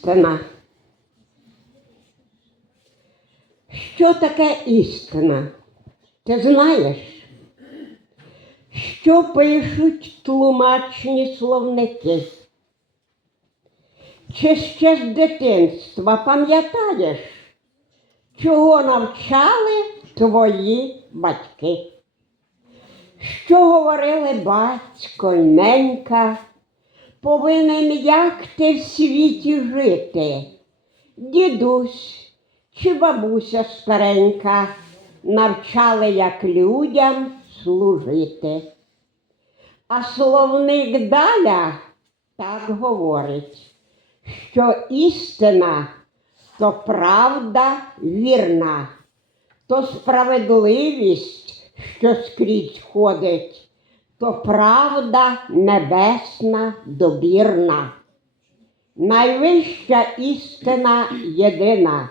істина. Що таке істина? Ти знаєш? Що пишуть тлумачні словники? Чи ще з дитинства пам'ятаєш, чого навчали твої батьки? Що говорили батько й ненька, повинен як ти в світі жити? Дідусь чи бабуся старенька навчали, як людям служити. А словник Даля так говорить, що істина то правда вірна, то справедливість, що скрізь ходить, то правда небесна добірна. Найвища істина єдина.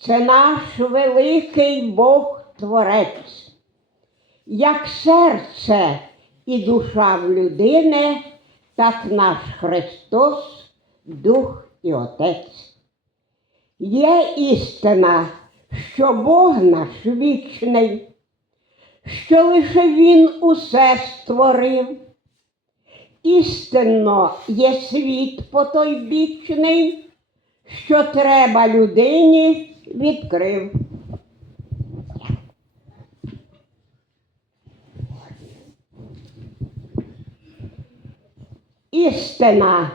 Це наш великий Бог Творець. Як серце і душа в людини, так наш Христос, Дух і Отець. Є істина, що Бог наш вічний, що лише Він усе створив. Істинно є світ потойбічний, що треба людині відкрив. Істина,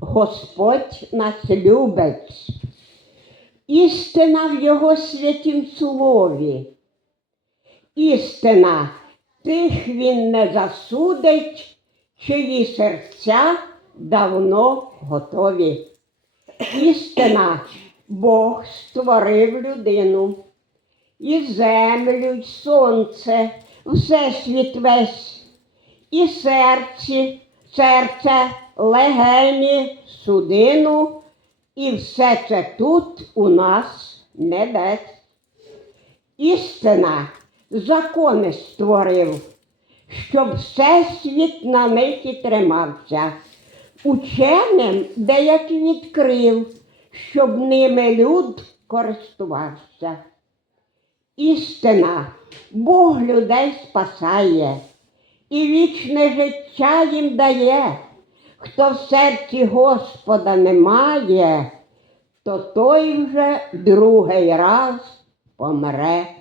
Господь нас любить, істина в Його святім слові. Істина, тих він не засудить, чиї серця давно готові. Істина, Бог створив людину, і землю, і сонце, всесвіт весь, і серці, серце, легені, судину, і все це тут у нас небес. Істина закони створив, щоб всесвіт на них і тримався. Ученим деякі відкрив, щоб ними люд користувався. Істина, Бог людей спасає і вічне життя їм дає. Хто в серці Господа не має, то той вже другий раз помре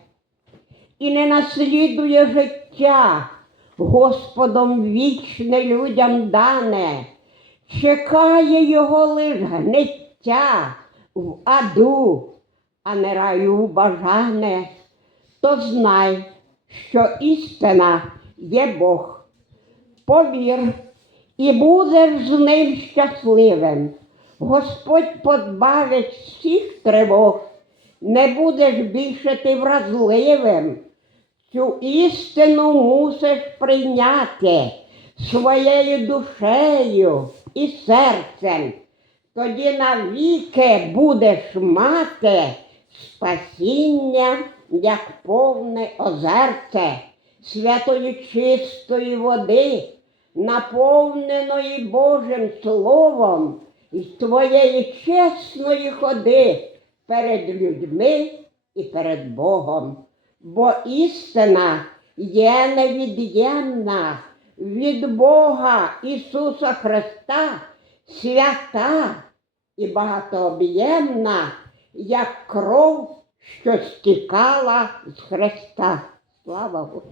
і не наслідує життя, Господом вічне людям дане, чекає його лиш гниття в аду, а не раю бажане, то знай, що істина є Бог. Повір, і будеш з ним щасливим. Господь позбавить всіх тривог, не будеш більше ти вразливим. Цю істину мусиш прийняти своєю душею і серцем. Тоді навіки будеш мати спасіння, як повне озерце святої чистої води, наповненої Божим Словом і твоєї чесної ходи перед людьми і перед Богом. Бо істина є невід'ємна від Бога Ісуса Христа, свята і багатооб'ємна, як кров, що стікала з Христа. Слава Богу!